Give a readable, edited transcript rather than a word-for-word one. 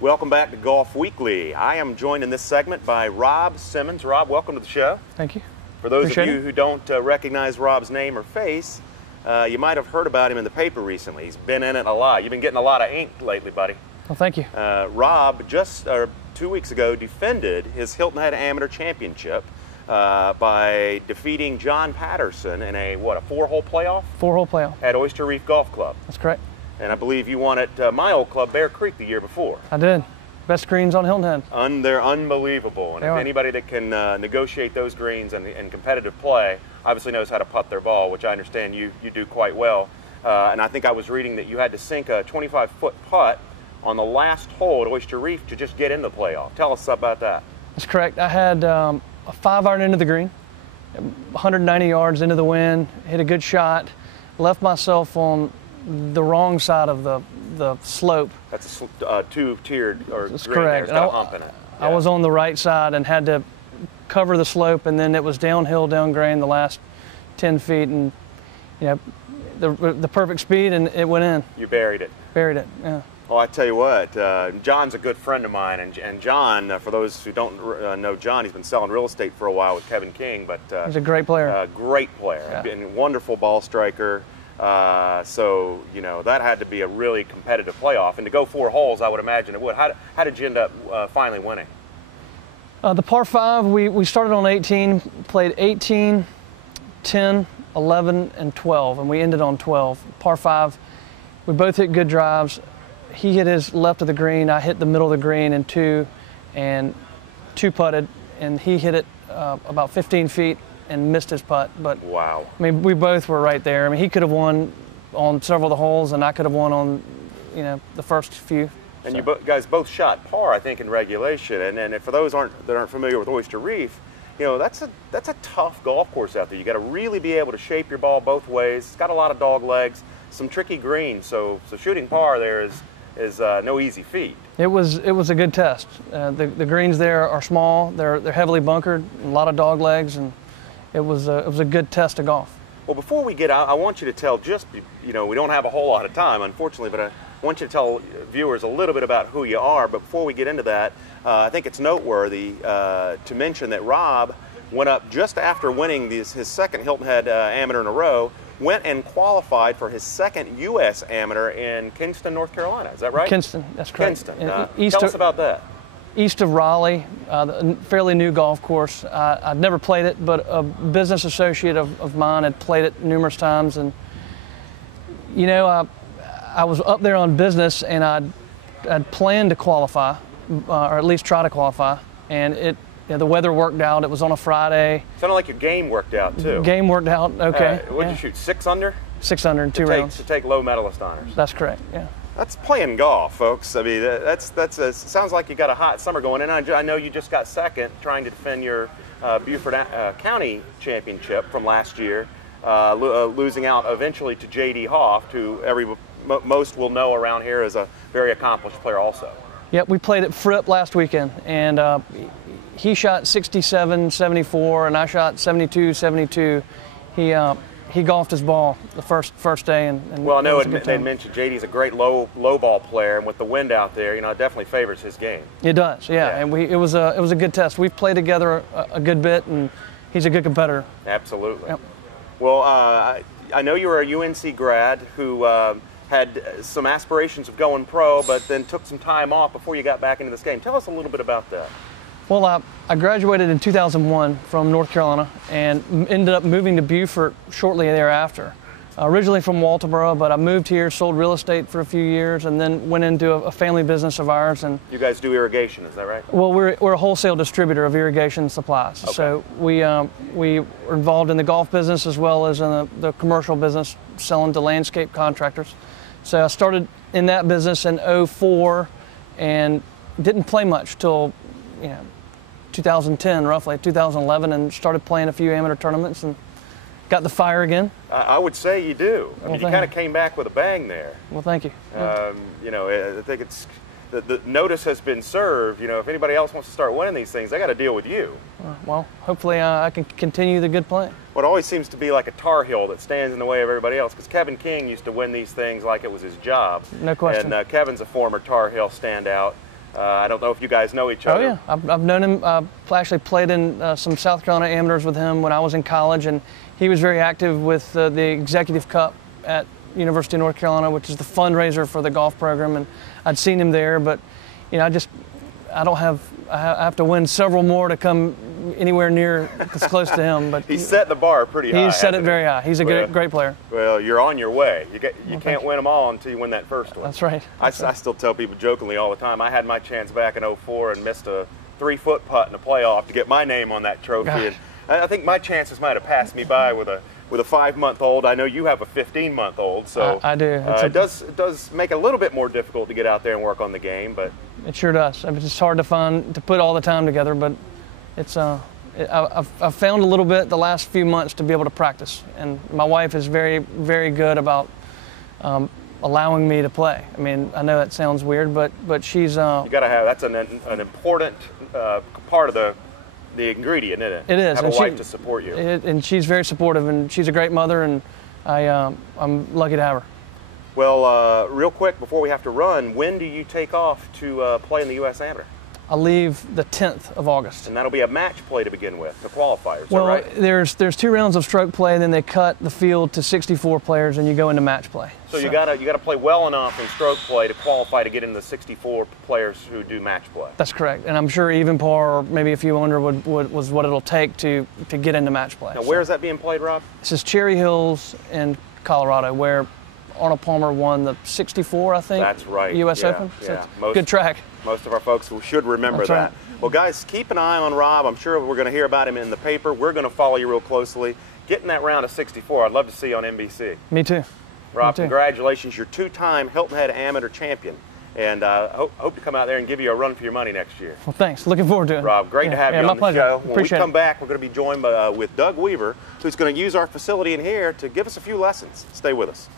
Welcome back to Golf Weekly. I am joined in this segment by Rob Simmons. Rob, welcome to the show. Thank you. For those of you who don't recognize Rob's name or face, you might have heard about him in the paper recently. He's been in it a lot. You've been getting a lot of ink lately, buddy. Well, thank you. Rob just 2 weeks ago defended his Hilton Head Amateur Championship by defeating John Patterson in a, what, a four-hole playoff? Four-hole playoff. At Oyster Reef Golf Club. That's correct. And I believe you won at my old club, Bear Creek, the year before. I did. Best greens on Hilton Head. They're unbelievable. And if anybody that can negotiate those greens in competitive play obviously knows how to putt their ball, which I understand you do quite well. And I think I was reading that you had to sink a 25-foot putt on the last hole at Oyster Reef to just get in the playoff. Tell us about that. That's correct. I had a 5-iron into the green, 190 yards into the wind, hit a good shot, left myself on the wrong side of the slope. That's a two-tiered or That's green. correct. There's got a hump in it. Yeah. I was on the right side and had to cover the slope, and then it was downhill, down grade the last 10 feet, and the perfect speed, and it went in. You buried it. Buried it, yeah. Well, I tell you what, John's a good friend of mine, and John, for those who don't know John, he's been selling real estate for a while with Kevin King, but he's a great player. Great player, yeah. And wonderful ball striker. So, you know, that had to be a really competitive playoff. And to go 4 holes, I would imagine it would. How did you end up finally winning? The par 5, we started on 18, played 18, 10, 11, and 12, and we ended on 12. Par 5, we both hit good drives. He hit his left of the green, I hit the middle of the green in 2, and 2 putted, and he hit it about 15 feet and missed his putt. But wow. I mean, we both were right there. I mean, he could have won on several of the holes, and I could have won on, the first few. And you guys both shot par, I think, in regulation. And for those that aren't familiar with Oyster Reef, that's a tough golf course out there. You got to really be able to shape your ball both ways. It's got a lot of dog legs, some tricky greens. So shooting par there is no easy feat. It was a good test. The greens there are small. They're heavily bunkered, a lot of dog legs, and it was a good test of golf. Well, before we get out, I want you to tell we don't have a whole lot of time, unfortunately, but I want you to tell viewers a little bit about who you are. But before we get into that, I think it's noteworthy to mention that Rob went up just after winning his second Hilton Head Amateur in a row, went and qualified for his second U.S. Amateur in Kinston, North Carolina. Is that right? Kinston, that's correct. Kinston. Tell us about that. East of Raleigh, a fairly new golf course. I'd never played it, but a business associate of mine had played it numerous times. And, I was up there on business, and I'd planned to qualify, or at least try to qualify. And the weather worked out. It was on a Friday. Sounded like your game worked out, too. Game worked out, okay. What did you shoot, 6 under? 6 under in 2 rounds. To take low medalist honors. That's correct, yeah. That's playing golf, folks. I mean, sounds like you got a hot summer going. And I know you just got second trying to defend your Beaufort County championship from last year, losing out eventually to J.D. Hoff, who most will know around here as a very accomplished player also. Yep, we played at Fripp last weekend, and he shot 67, 74, and I shot 72, 72. He golfed his ball the first day, and well, I know they mentioned JD's a great low ball player, and with the wind out there, it definitely favors his game. It does, yeah. And it was a good test. We've played together a good bit, and he's a good competitor. Absolutely. Yep. Well, I know you were a UNC grad who had some aspirations of going pro, but then took some time off before you got back into this game. Tell us a little bit about that. Well, I graduated in 2001 from North Carolina and ended up moving to Beaufort shortly thereafter. Originally from Walterboro, but I moved here, sold real estate for a few years, and then went into a family business of ours. And you guys do irrigation, is that right? Well, we're a wholesale distributor of irrigation supplies. Okay. So we were involved in the golf business as well as in the commercial business, selling to landscape contractors. So I started in that business in 2004 and didn't play much till 2010, roughly 2011, and started playing a few amateur tournaments and got the fire again. I would say you do. I mean, you kind of came back with a bang there. Well, thank you. I think it's the notice has been served. If anybody else wants to start winning these things, they got to deal with you. Well, hopefully I can continue the good play. Well, it always seems to be like a Tar Heel that stands in the way of everybody else, because Kevin King used to win these things like it was his job. No question. And Kevin's a former Tar Heel standout. I don't know if you guys know each other. Oh, yeah. I've known him. I actually played in some South Carolina amateurs with him when I was in college, and he was very active with the Executive Cup at University of North Carolina, which is the fundraiser for the golf program, and I'd seen him there, but I have to win several more to come anywhere near as close to him. But he's set the bar pretty high. He's set it very high. He's a great player. Well, you're on your way. You can't win them all until you win that first one. That's right. I still tell people jokingly all the time, I had my chance back in '04 and missed a 3-foot putt in a playoff to get my name on that trophy. And I think my chances might have passed me by with a 5-month-old. I know you have a 15-month-old, so I do. It does make it a little bit more difficult to get out there and work on the game, but it sure does. I mean, it's hard to put all the time together, but it's I've found a little bit the last few months to be able to practice, and my wife is very, very good about allowing me to play. I mean, I know that sounds weird, but she's you got to have, that's an important part of the ingredient, isn't it? It is. Have a wife to support you. And she's very supportive, and she's a great mother, and I'm lucky to have her. Well, real quick before we have to run, when do you take off to play in the U.S. Amateur? I leave the 10th of August. And that'll be a match play to begin with, the qualifiers, well, right? there's 2 rounds of stroke play, and then they cut the field to 64 players, and you go into match play. So you gotta play well enough in stroke play to qualify to get into the 64 players who do match play. That's correct, and I'm sure even par or maybe a few under was what it'll take to get into match play. Now, where is that being played, Rob? This is Cherry Hills in Colorado, where Arnold Palmer won the 64, I think. That's right. U.S. Open. So good track. Most of our folks should remember that. Right. Well, guys, keep an eye on Rob. I'm sure we're going to hear about him in the paper. We're going to follow you real closely. Get in that round of 64. I'd love to see you on NBC. Me too. Rob, congratulations. You're 2-time Hilton Head Amateur champion. And hope to come out there and give you a run for your money next year. Well, thanks. Looking forward to it. Rob, great to have you on the show. When Appreciate we come back, we're going to be joined with Doug Weaver, who's going to use our facility in here to give us a few lessons. Stay with us.